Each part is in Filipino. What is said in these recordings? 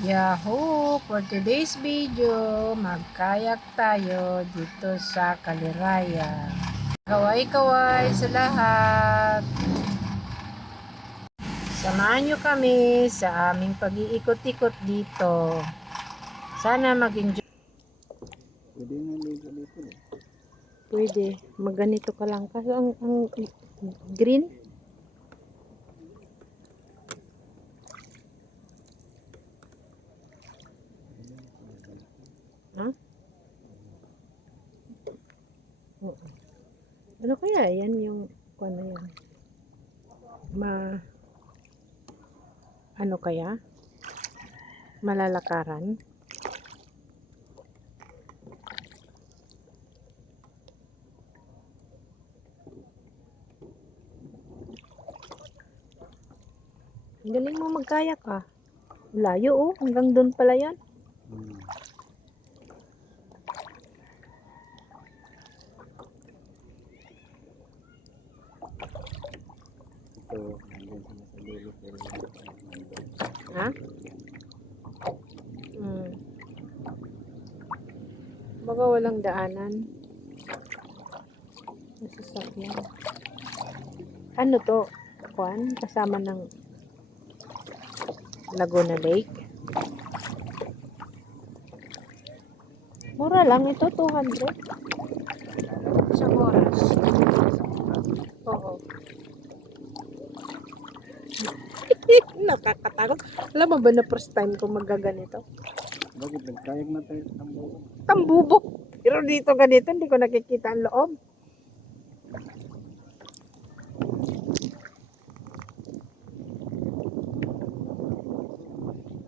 Yahoo! For today's video, magkayak tayo dito sa Kaliraya. Kaway-kaway sa lahat! Samahan nyo kami sa aming pag-iikot-ikot dito. Sana mag-enjoy. Pwede na dito. Pwede. Magganito ka lang. Kaso ang green. Ha? Oo. Ano kaya? Yan yung ano yan? Ano kaya? Malalakaran? Galing mo magkayak ah. Layo oh. Hanggang doon pala yan. Ito, nandun sila sa dulo pero Ha? Baka walang daanan. Nasasakyan. Ano to? Kuan? Kasama ng Laguna Lake. Mura lang ito, 200. Isang oras. Oo. Nakakatakot. Alam mo ba na first time ko magaganito? bakit nagkayag na tayo sa tambo? Tambubok. Pero dito ganito, hindi ko nakikita ang loob.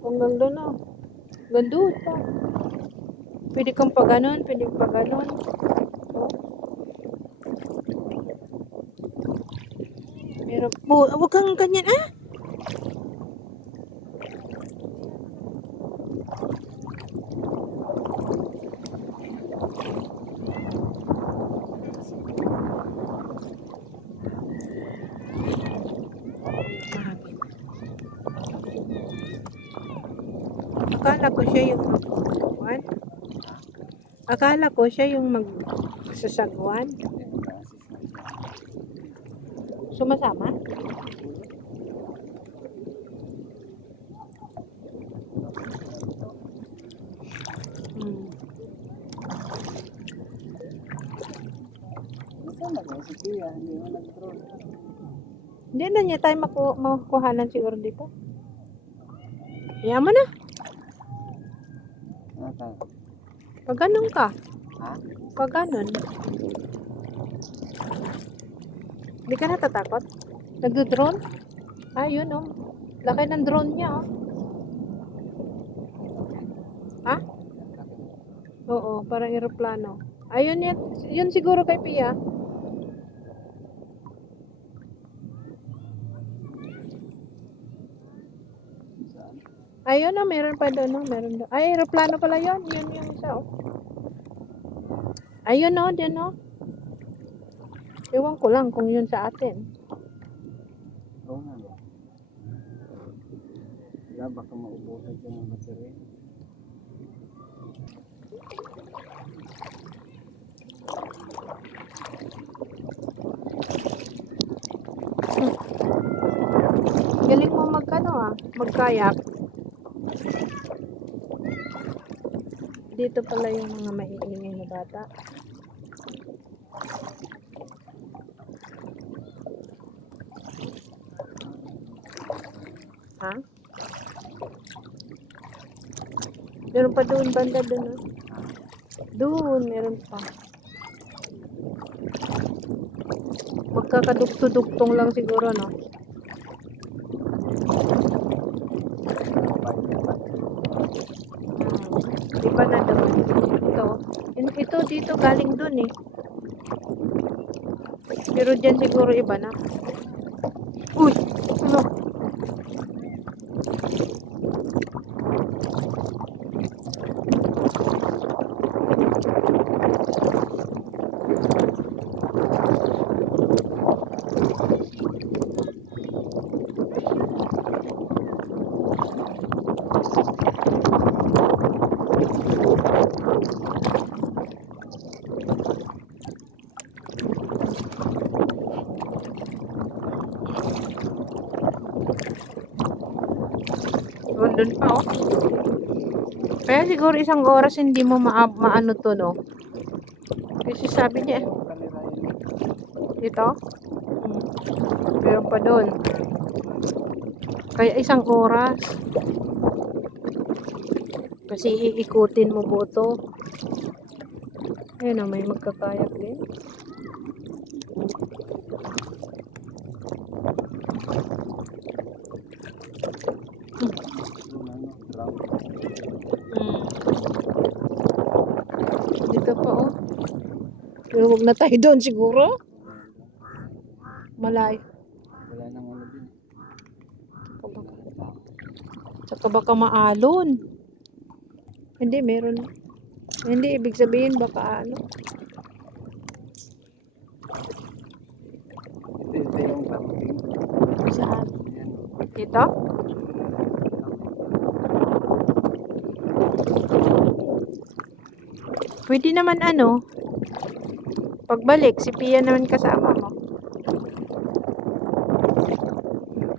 Hanggang doon na. Gandun pa. Pwede kang pa ganun, pwede pa ganun. Oh. Pero, huwag kang ganyan, ah! Akala ko siya yung magkukuhan. Akala ko siya yung magsasagwan. Sumasama? Sana ba si Kuya, hindi mo nag-drone. Hindi na niya tayo makukuhanan siguro dito. Yaman na. Nata. Pag ganun ka. Ha? Pag ganun. Hindi ka natatakot? Nagdo-drone? Yun oh. Laki ng drone niya oh. Ha? Oo, parang eroplano. Ayun yan. Yun siguro kay Pia. Saan? Ayun oh, meron pa doon oh. Meron doon. Ay, eroplano pala yun. Yun yung isa oh. Ayun oh, dyan oh. Ewan ko lang kung yun sa atin. Oo nga. Wala, baka maubusan siya ng baterya. Galing mo magkayak. Dito pala yung mga maiingay na bata. Ha? Meron pa doon banda doon. Oh. Doon, meron pa. Magkakadugto-dugtong lang siguro, no? Iba na doon. Ito dito galing doon eh. Pero dyan siguro iba na. Uy! Ano? Doon pa, oh. Kaya siguro isang oras hindi mo maano to, no? Kasi sabi niya, Yung kalirayan. dito? Meron pa doon. Kaya isang oras. Kasi iikutin mo po to. Ayun, oh, may magkakayak din. Yung ano, ground. Dito pa, oh. Pero huwag na tayo doon siguro. Malayo. Wala nang ano din. Saka baka maalon. Hindi, meron. Hindi, ibig sabihin baka ano. Ito yung camping. Saan? Ayan. Dito? Pwede naman ano. Pagbalik, si Pia naman kasama mo.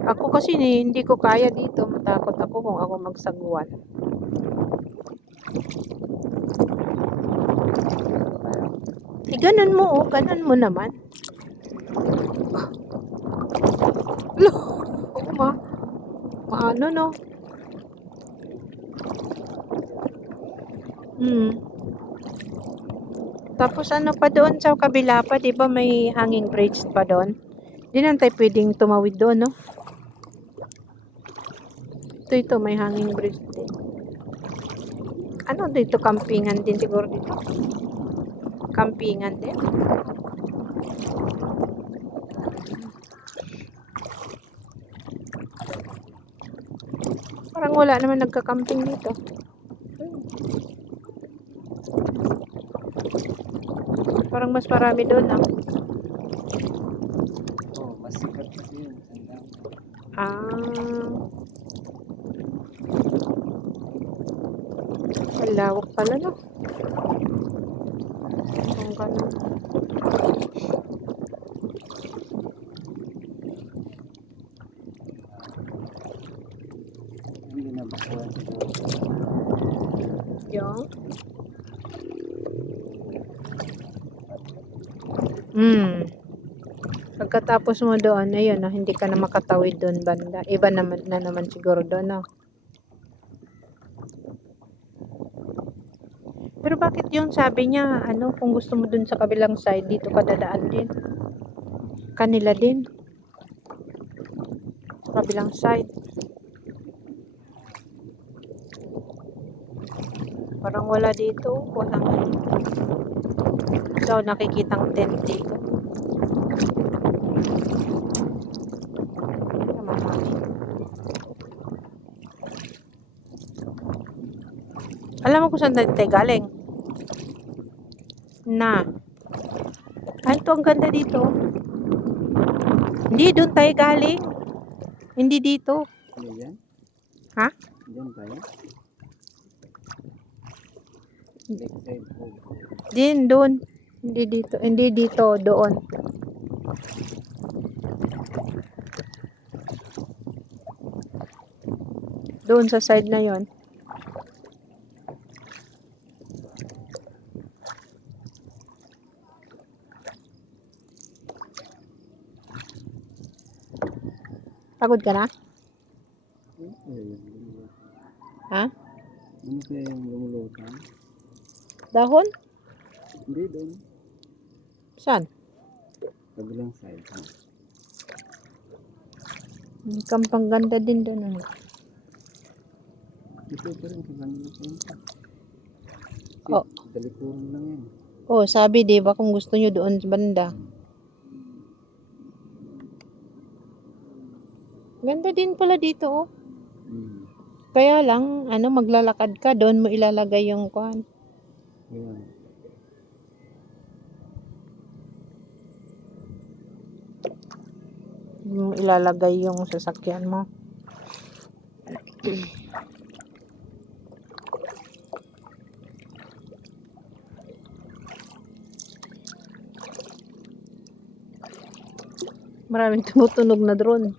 Ako kasi hindi ko kaya dito. Matakot ako kung ako magsagwan. Ganun mo, oh. Ganun mo naman. Lo, maano, no? Tapos ano pa doon sa kabila pa, 'di ba may hanging bridge pa doon? Di na tayo pwedeng tumawid doon, no? Ito, may hanging bridge din. Ano dito, campingan din siguro dito? Campingan din? Parang wala naman nagka-camping dito. Parang mas marami doon, no? Oh, mas sikat kasi yun. Sandang. Ang lawak pala, no? Ang ganun. Hindi na bakuhan siguro. Yung? Pagkatapos mo doon, ayun, no, hindi ka na makatawid doon banda. Iba naman na naman siguro doon, no? Pero bakit yung sabi niya, ano, kung gusto mo doon sa kabilang side, dito ka dadaan din? Kanila din. Sa kabilang side. Parang wala dito. Walang ano. So, nakikitang tent dito. Alam mo kung saan tayo galing? Na. Ay, ito ang ganda dito. Hindi, doon tayo galing. Hindi dito. Ano yan? Ha? Diyan tayo? Backside po. Din, doon. Hindi dito. Hindi dito, doon. Doon sa side na yon. Pagod ka na? Ha? Ano kaya yung lumulutan? Dahon? Hindi doon. Saan? Kabilang side. Kampang ganda din doon. Ano? Ito pa rin sa kanila siyempre. Oh. Talikuran lang yan. Oh, sabi 'di ba kung gusto niyo doon sa banda. Ganda din pala dito, oh. Kaya lang, ano, maglalakad ka, doon mo ilalagay yung kuan. Ayan. Yung ilalagay yung sasakyan mo. Maraming tumutunog na drone.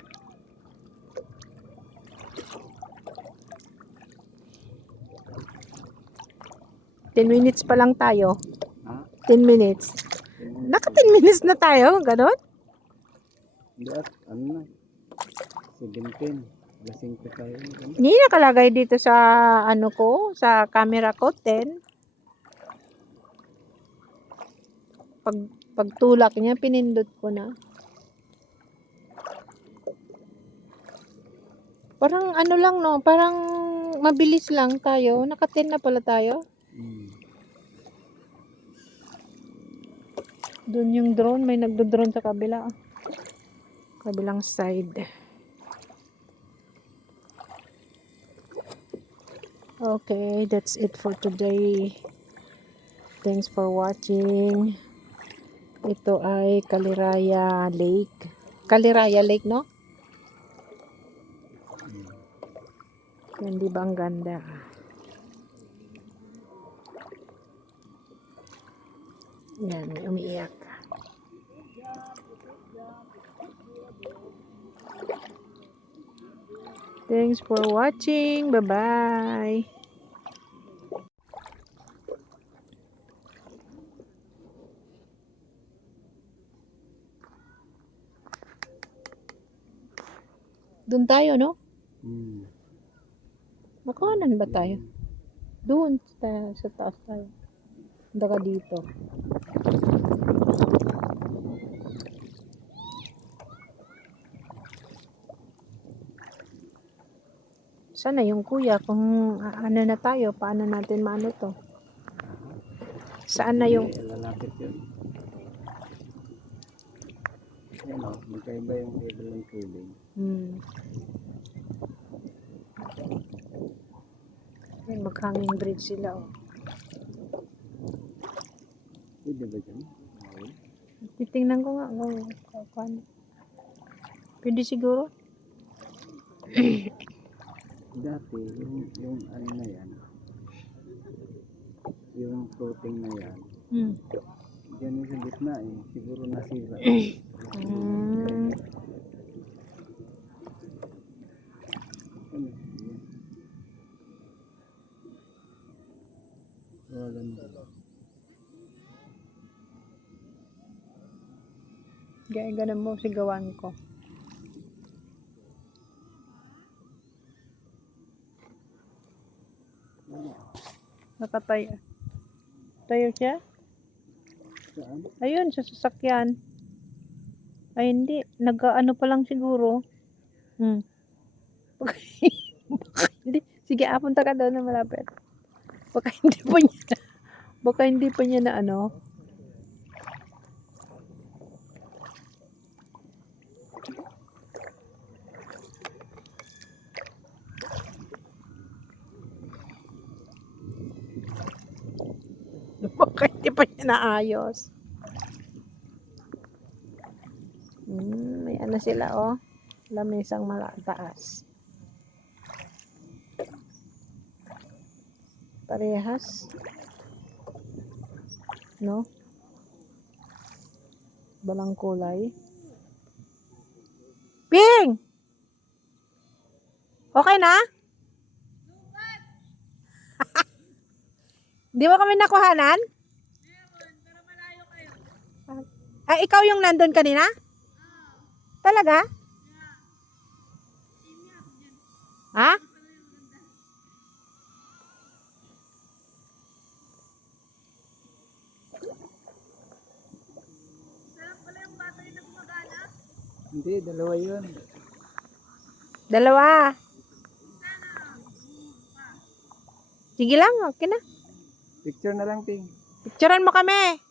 10 minutes pa lang tayo. Ha? 10 minutes. Naka 10 minutes na tayo, ganon? Hindi at, ano na? 17. Lasing pa tayo. Ano? Hindi nakalagay dito sa ano ko, sa camera ko, 10. Pagtulak niya, pinindot ko na. Parang ano lang no, parang mabilis lang tayo. Naka 10 na pala tayo. Doon yung drone, may nagdo-drone sa kabila. Kabilang side. Okay, that's it for today. Thanks for watching. Ito ay Kaliraya Lake. Kaliraya Lake, no? Yan, di ba ang ganda? Yan, may umiiyak. Thanks for watching. Bye-bye. Doon tayo, no? Makanan ba tayo? Doon sa taas tayo. Daga dito. Sana yung kuya kung ano na tayo, paano natin maano to? Saan na yung Lalapit yun. Yan o, magkaiba yung table ng tubig. Yan, mag-hanging bridge sila, oh. Pwede ba dyan? Titingnan ko nga kung paano. Pwede siguro. Dati, yung ano na yan, yung floating na yan, dyan yung sa gitna eh, siguro nasira. Ano? Yan. Wala na. Gaya ganun mo, sigawan ko. Nakatayo. Tayo siya? Saan? Ayun, sa sasakyan. Ay, hindi. Nag-ano pa lang siguro. Baka hindi. Sige, apunta ka daw na malapit. Baka hindi pa niya na ano. Baka hindi pa niya naayos. May ano sila, oh. Lamisang malataas. Parehas. No? Balang kulay. Ping! Okay na? Di mo kami nakuhanan? Pero malayo kayo. Ay, ikaw yung nandun kanina? Talaga? Ha? Sarap pala yung battery na gumagana. Hindi, dalawa yun. Dalawa. Sige lang, okay na. Picture na lang, Ting. Picturean mo kami.